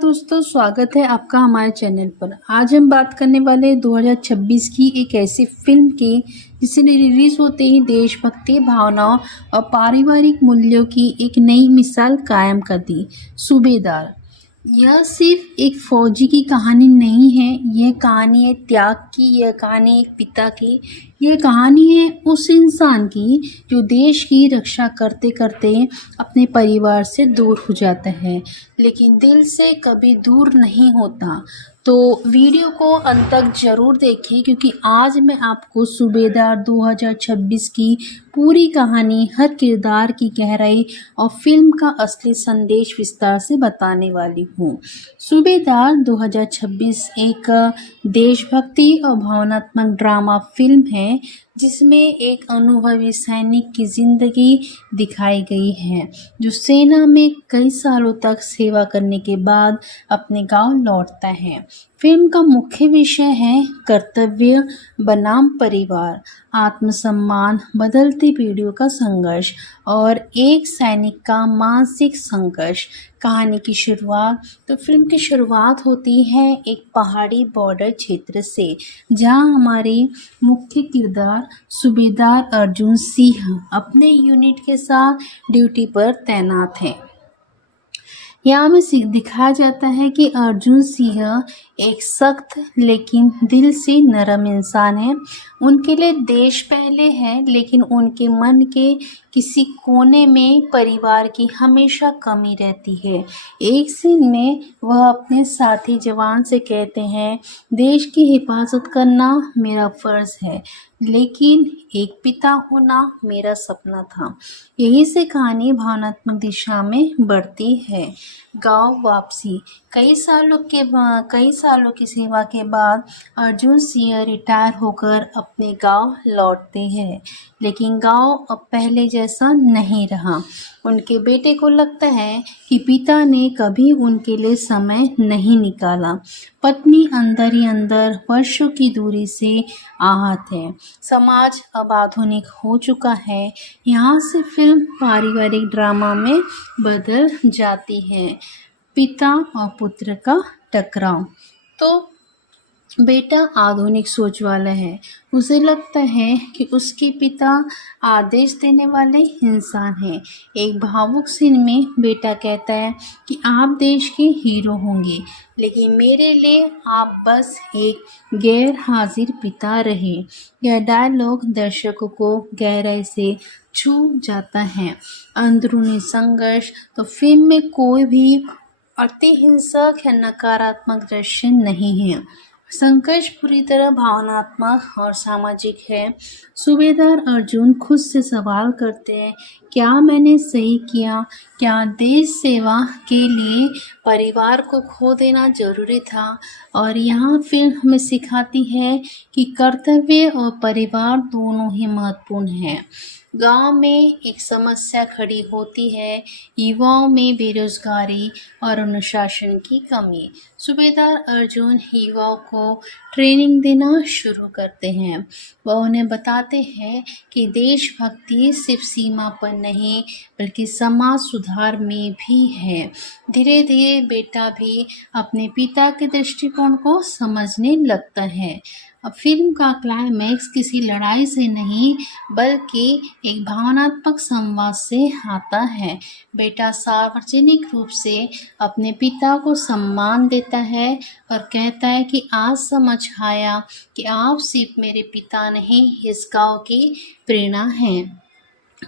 दोस्तों, स्वागत है आपका हमारे चैनल पर। आज हम बात करने वाले हैं 2026 की एक ऐसी फिल्म की जिसे रिलीज होते ही देशभक्ति भावनाओं और पारिवारिक मूल्यों की एक नई मिसाल कायम कर दी। सूबेदार। यह सिर्फ एक फौजी की कहानी नहीं है, यह कहानी है त्याग की, यह कहानी एक पिता की, यह कहानी है उस इंसान की जो देश की रक्षा करते करते अपने परिवार से दूर हो जाता है, लेकिन दिल से कभी दूर नहीं होता। तो वीडियो को अंत तक ज़रूर देखें, क्योंकि आज मैं आपको सूबेदार 2026 की पूरी कहानी, हर किरदार की गहराई और फिल्म का असली संदेश विस्तार से बताने वाली हूँ। सूबेदार 2026 एक देशभक्ति और भावनात्मक ड्रामा फिल्म है जिसमें एक अनुभवी सैनिक की जिंदगी दिखाई गई है जो सेना में कई सालों तक सेवा करने के बाद अपने गांव लौटता है। फिल्म का मुख्य विषय है कर्तव्य बनाम परिवार, आत्मसम्मान, बदलती पीढ़ियों का संघर्ष और एक सैनिक का मानसिक संघर्ष। कहानी की शुरुआत फिल्म की शुरुआत होती है एक पहाड़ी बॉर्डर क्षेत्र से, जहां हमारे मुख्य किरदार सूबेदार अर्जुन सिंह अपने यूनिट के साथ ड्यूटी पर तैनात हैं। यहाँ हमें दिखाया जाता है कि अर्जुन सिंह एक सख्त लेकिन दिल से नरम इंसान है। उनके लिए देश पहले है, लेकिन उनके मन के किसी कोने में परिवार की हमेशा कमी रहती है। एक सीन में वह अपने साथी जवान से कहते हैं, देश की हिफाजत करना मेरा फर्ज है, लेकिन एक पिता होना मेरा सपना था। यही से कहानी भावनात्मक दिशा में बढ़ती है। गांव वापसी। कई सालों की सेवा के बाद अर्जुन सिंह रिटायर होकर अपने गांव लौटते हैं, लेकिन गांव अब पहले जैसा नहीं रहा। उनके बेटे को लगता है कि पिता ने कभी उनके लिए समय नहीं निकाला। पत्नी अंदर ही अंदर वर्षों की दूरी से आहत है। समाज अब आधुनिक हो चुका है। यहाँ से फिल्म पारिवारिक ड्रामा में बदल जाती है। पिता और पुत्र का टकराव। तो बेटा आधुनिक सोच वाला है। उसे लगता है कि उसके पिता आदेश देने वाले इंसान हैं। एक भावुक सीन में बेटा कहता है कि आप देश के हीरो होंगे, लेकिन मेरे लिए आप बस एक गैर हाजिर पिता रहे। यह डायलॉग दर्शकों को गहराई से छू जाता है। अंदरूनी संघर्ष। तो फिल्म में कोई भी अतिहिंसक या नकारात्मक दृश्य नहीं है। संघर्ष पूरी तरह भावनात्मक और सामाजिक है। सूबेदार अर्जुन खुद से सवाल करते हैं, क्या मैंने सही किया? क्या देश सेवा के लिए परिवार को खो देना जरूरी था? और यहाँ फिल्म हमें सिखाती है कि कर्तव्य और परिवार दोनों ही महत्वपूर्ण हैं। गांव में एक समस्या खड़ी होती है, युवाओं में बेरोजगारी और अनुशासन की कमी। सूबेदार अर्जुन युवाओं को ट्रेनिंग देना शुरू करते हैं। वह उन्हें बताते हैं कि देशभक्ति सिर्फ सीमा पर नहीं, बल्कि समाज सुधार में भी है। धीरे धीरे बेटा भी अपने पिता के दृष्टिकोण को समझने लगता है। अब फिल्म का क्लाइमैक्स किसी लड़ाई से नहीं, बल्कि एक भावनात्मक संवाद से आता है। बेटा सार्वजनिक रूप से अपने पिता को सम्मान देता है और कहता है कि आज समझ आया कि आप सिर्फ मेरे पिता नहीं, इस गांव की प्रेरणा हैं।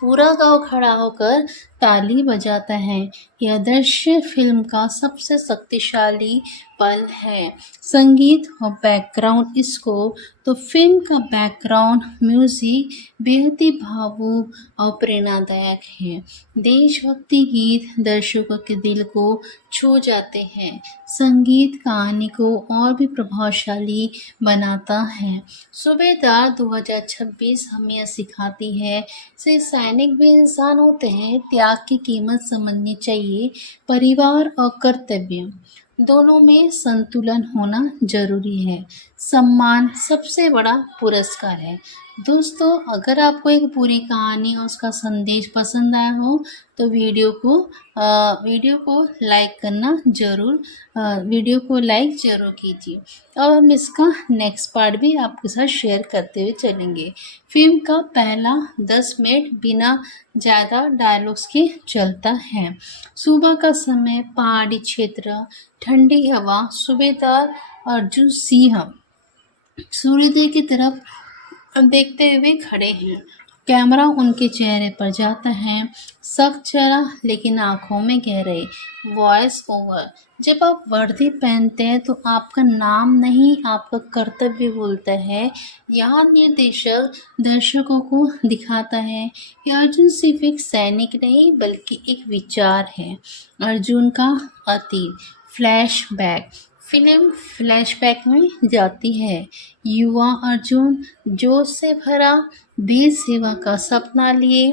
पूरा गांव खड़ा होकर ताली बजाता है। यह दृश्य फिल्म का सबसे शक्तिशाली पल है। संगीत और बैकग्राउंड स्कोर। तो फिल्म का बैकग्राउंड म्यूजिक बेहद ही भावुक और प्रेरणादायक है। देशभक्ति गीत दर्शकों के दिल को छू जाते हैं। संगीत कहानी को और भी प्रभावशाली बनाता है। सूबेदार 2026 हमें यह सिखाती है, सिर्फ सैनिक भी इंसान होते हैं। त्याग की कीमत समझनी चाहिए। परिवार और कर्तव्य। दोनों में संतुलन होना जरूरी है। सम्मान सबसे बड़ा पुरस्कार है। दोस्तों, अगर आपको एक पूरी कहानी और उसका संदेश पसंद आया हो तो वीडियो को लाइक करना जरूर वीडियो को लाइक जरूर कीजिए। अब हम इसका नेक्स्ट पार्ट भी आपके साथ शेयर करते हुए चलेंगे। फिल्म का पहला 10 मिनट बिना ज़्यादा डायलॉग्स के चलता है। सुबह का समय, पहाड़ी क्षेत्र, ठंडी हवा, सूबेदार अर्जुन सिंह सूर्योदय की तरफ देखते हुए खड़े हैं। कैमरा उनके चेहरे पर जाता है, सख्त चेहरा लेकिन आंखों में गहराई। Voice over. जब आप वर्दी पहनते हैं तो आपका नाम नहीं, आपका कर्तव्य बोलता है। यहाँ निर्देशक दर्शकों को दिखाता है कि अर्जुन सिर्फ एक सैनिक नहीं बल्कि एक विचार है। अर्जुन का अतीत। फ्लैशबैक। फिल्म फ्लैशबैक में जाती है। युवा अर्जुन जोश से भरा देश सेवा का सपना लिए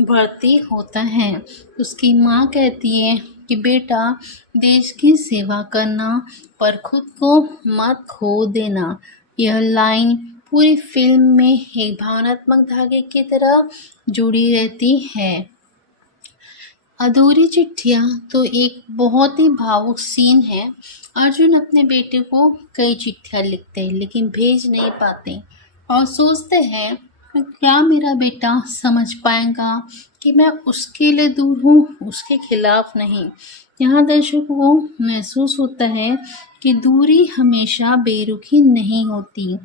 भर्ती होता है। उसकी माँ कहती है कि बेटा, देश की सेवा करना पर खुद को मत खो देना। यह लाइन पूरी फिल्म में एक भावनात्मक धागे की तरह जुड़ी रहती है। अधूरी चिट्ठियाँ तो एक बहुत ही भावुक सीन है। अर्जुन अपने बेटे को कई चिट्ठियाँ लिखते हैं लेकिन भेज नहीं पाते और सोचते हैं कि क्या मेरा बेटा समझ पाएगा कि मैं उसके लिए दूर हूँ, उसके खिलाफ नहीं। यहाँ दर्शकों को महसूस होता है कि दूरी हमेशा बेरुखी नहीं होती।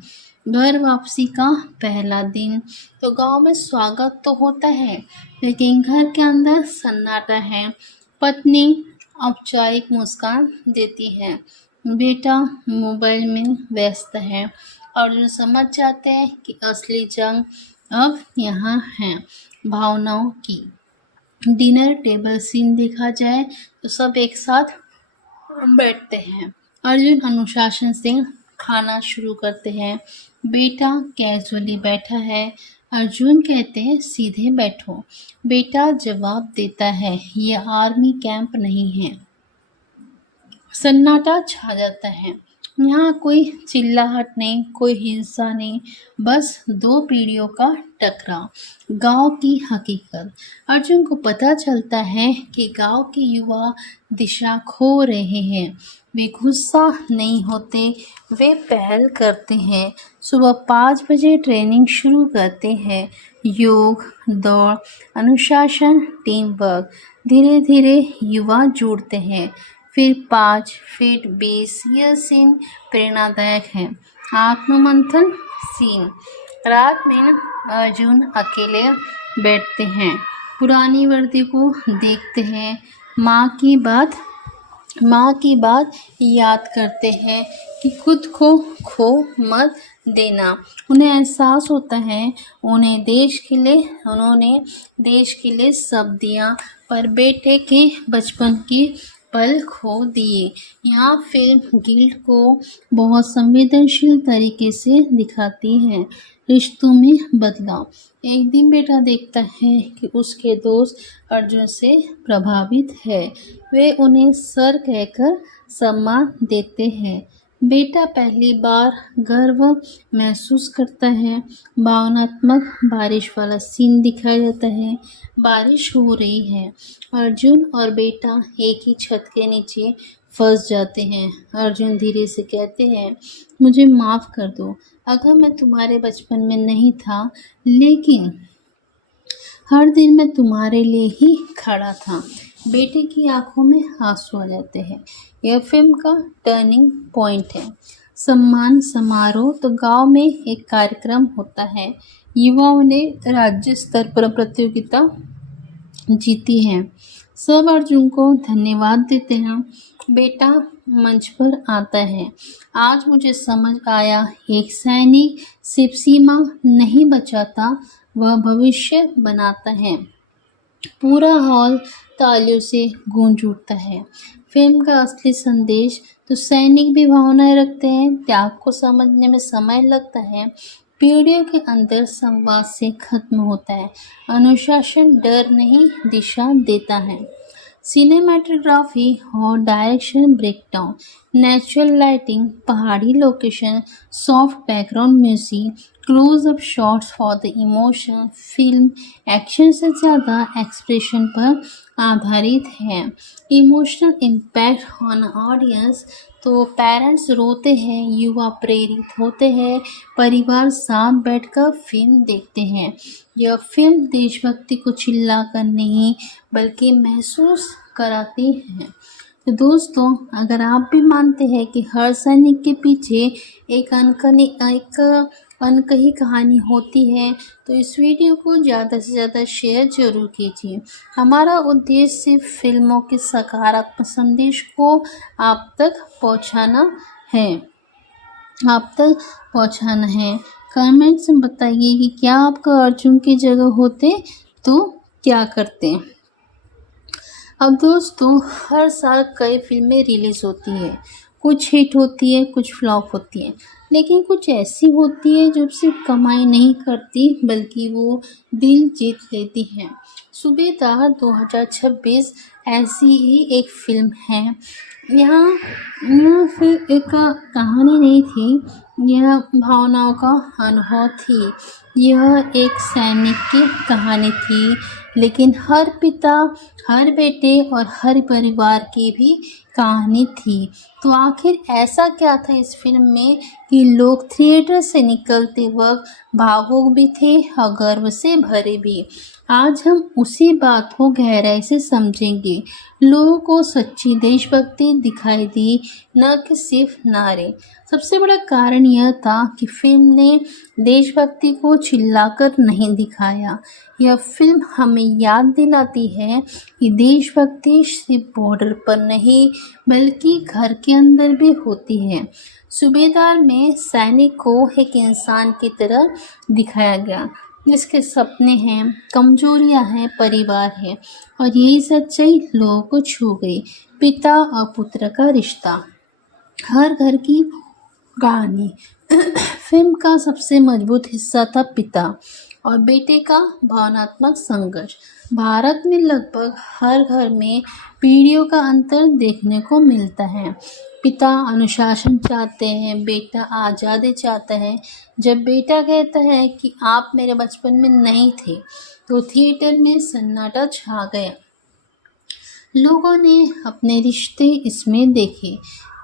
घर वापसी का पहला दिन तो गांव में स्वागत तो होता है लेकिन घर के अंदर सन्नाटा है। पत्नी औपचारिक मुस्कान देती है, बेटा मोबाइल में व्यस्त है और जो समझ जाते हैं कि असली जंग अब यहाँ है, भावनाओं की। डिनर टेबल सीन देखा जाए तो सब एक साथ बैठते हैं। अर्जुन अनुशासन से खाना शुरू करते हैं। बेटा कैजुअली बैठा है। अर्जुन कहते हैं सीधे बैठो। बेटा जवाब देता है यह आर्मी कैंप नहीं है। सन्नाटा छा जाता है। यहाँ कोई चिल्लाहट नहीं, कोई हिंसा नहीं, बस दो पीढ़ियों का टकराव। गांव की हकीकत। अर्जुन को पता चलता है कि गांव के युवा दिशा खो रहे हैं। वे गुस्सा नहीं होते, वे पहल करते हैं। सुबह 5 बजे ट्रेनिंग शुरू करते हैं। योग, दौड़, अनुशासन, टीम वर्क। धीरे धीरे युवा जुड़ते हैं। फिर 5, फिर 20। यह सीन प्रेरणादायक है। आत्ममंथन सीन। रात में अर्जुन अकेले बैठते हैं, पुरानी वर्दी को देखते हैं, माँ की बात याद करते हैं कि खुद को खो मत देना। उन्हें एहसास होता है उन्होंने देश के लिए सब दिया पर बेटे के बचपन की पल खो दिए। यहाँ फिल्म गिल्ट को बहुत संवेदनशील तरीके से दिखाती है। रिश्तों में बदलाव। एक दिन बेटा देखता है कि उसके दोस्त अर्जुन से प्रभावित है। वे उन्हें सर कहकर सम्मान देते हैं। बेटा पहली बार गर्व महसूस करता है। भावनात्मक बारिश वाला सीन दिखाया जाता है। बारिश हो रही है। अर्जुन और बेटा एक ही छत के नीचे फंस जाते हैं। अर्जुन धीरे से कहते हैं मुझे माफ़ कर दो अगर मैं तुम्हारे बचपन में नहीं था, लेकिन हर दिन मैं तुम्हारे लिए ही खड़ा था। बेटे की आंखों में आंसू आ जाते हैं। यह फिल्म का टर्निंग पॉइंट है। सम्मान समारोह। तो गांव में एक कार्यक्रम होता है। युवाओं ने राज्य स्तर पर प्रतियोगिता जीती है। सब अर्जुन को धन्यवाद देते हैं। बेटा मंच पर आता है। आज मुझे समझ आया एक सैनिक सिर्फ सीमा नहीं बचाता, वह भविष्य बनाता है। पूरा हॉल तालियों से गूंज उठता है। फिल्म का असली संदेश तो सैनिक भी भावनाएं रखते हैं, त्याग को समझने में समय लगता है। पीढ़ियों के अंदर संवाद से खत्म होता है। अनुशासन डर नहीं दिशा देता है। सिनेमेटोग्राफी और डायरेक्शन ब्रेकडाउन, नेचुरल लाइटिंग, पहाड़ी location, soft background music, close up shots for the emotion. Film action से ज़्यादा एक्सप्रेशन पर आधारित है। इमोशनल इम्पैक्ट ऑन ऑडियंस, तो पेरेंट्स रोते हैं, युवा प्रेरित होते हैं, परिवार साथ बैठकर फिल्म देखते हैं। यह फिल्म देशभक्ति को चिल्लाकर नहीं बल्कि महसूस कराती है। तो दोस्तों, अगर आप भी मानते हैं कि हर सैनिक के पीछे एक अनकही कहानी होती है, तो इस वीडियो को ज़्यादा से ज़्यादा शेयर जरूर कीजिए। हमारा उद्देश्य सिर्फ फिल्मों के सकारात्मक संदेश को आप तक पहुंचाना है। कमेंट्स में बताइए कि क्या आपका अर्जुन की जगह होते तो क्या करते। अब दोस्तों, हर साल कई फिल्में रिलीज़ होती है। कुछ हिट होती है, कुछ फ्लॉप होती है, लेकिन कुछ ऐसी होती है जो सिर्फ कमाई नहीं करती बल्कि वो दिल जीत लेती है। सूबेदार 2026 ऐसी ही एक फिल्म है। यह फिर एक कहानी नहीं थी, यह भावनाओं का अनुभव थी। यह एक सैनिक की कहानी थी, लेकिन हर पिता, हर बेटे और हर परिवार की भी कहानी थी। तो आखिर ऐसा क्या था इस फिल्म में कि लोग थिएटर से निकलते वक्त भावुक भी थे और गर्व से भरे भी। आज हम उसी बात को गहराई से समझेंगे। लोगों को सच्ची देशभक्ति दिखाई दी, न कि सिर्फ नारे। सबसे बड़ा कारण यह था कि फिल्म ने देशभक्ति को चिल्लाकर नहीं दिखाया। यह फिल्म हमें याद दिलाती है कि देशभक्ति सिर्फ बॉर्डर पर नहीं बल्कि घर के अंदर भी होती है। सूबेदार में सैनिक को एक इंसान की तरह दिखाया गया, जिसके सपने हैं, कमजोरियां हैं, परिवार है, और यही सच्चाई लोगों को छू गई। पिता और पुत्र का रिश्ता, हर घर की कहानी। फिल्म का सबसे मजबूत हिस्सा था पिता और बेटे का भावनात्मक संघर्ष। भारत में लगभग हर घर में पीढ़ियों का अंतर देखने को मिलता है। पिता अनुशासन चाहते हैं, बेटा आज़ादी चाहता है। जब बेटा कहता है कि आप मेरे बचपन में नहीं थे, तो थिएटर में सन्नाटा छा गया। लोगों ने अपने रिश्ते इसमें देखे।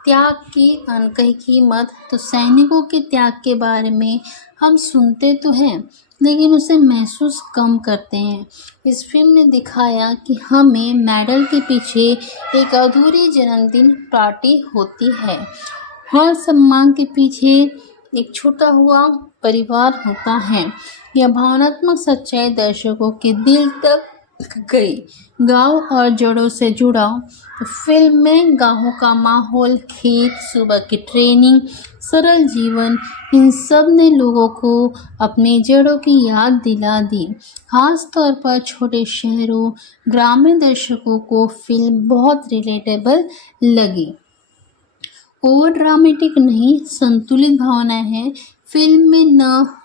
त्याग की अनकही कीमत, तो सैनिकों के त्याग के बारे में हम सुनते तो हैं, लेकिन उसे महसूस कम करते हैं। इस फिल्म ने दिखाया कि हमें मेडल के पीछे एक अधूरी जन्मदिन पार्टी होती है। हर सम्मान के पीछे एक छूटा हुआ परिवार होता है। यह भावनात्मक सच्चाई दर्शकों के दिल तक गई। गांव और जड़ों से जुड़ाव, फिल्म में गांवों का माहौल, खेत, सुबह की ट्रेनिंग, सरल जीवन, इन सब ने लोगों को अपनी जड़ों की याद दिला दी। खास तौर पर छोटे शहरों, ग्रामीण दर्शकों को फिल्म बहुत रिलेटेबल लगी। ओवर ड्रामेटिक नहीं, संतुलित भावनाएं हैं। फिल्म में न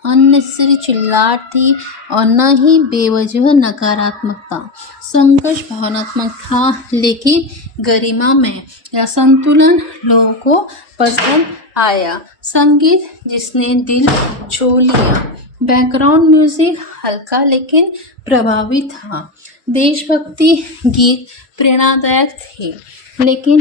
अननेसेसरी चिल्लाहट थी और न ही बेवजह नकारात्मकता। संघर्ष भावनात्मक था लेकिन गरिमा में। यह संतुलन लोगों को पसंद आया। संगीत जिसने दिल छू लिया। बैकग्राउंड म्यूजिक हल्का लेकिन प्रभावी था। देशभक्ति गीत प्रेरणादायक थे, लेकिन